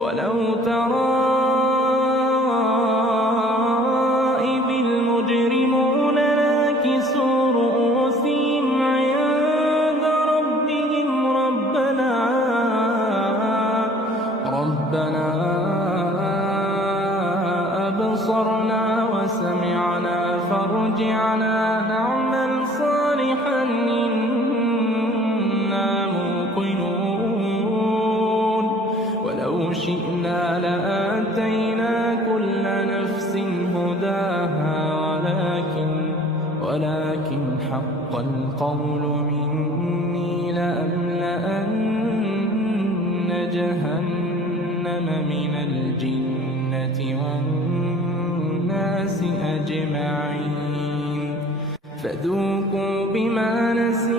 ولو ترى إذ المجرمون ناكسوا رءوسهم عند ربهم ربنا أبصرنا وسمعنا فارجعنا نعمل صالحا إنا موقنون ولو شئنا لآتينا كل نفس هداها ولكن حق القول مني لأملأن جهنم من الجنة والناس أجمعين فذوقوا بما نسيتم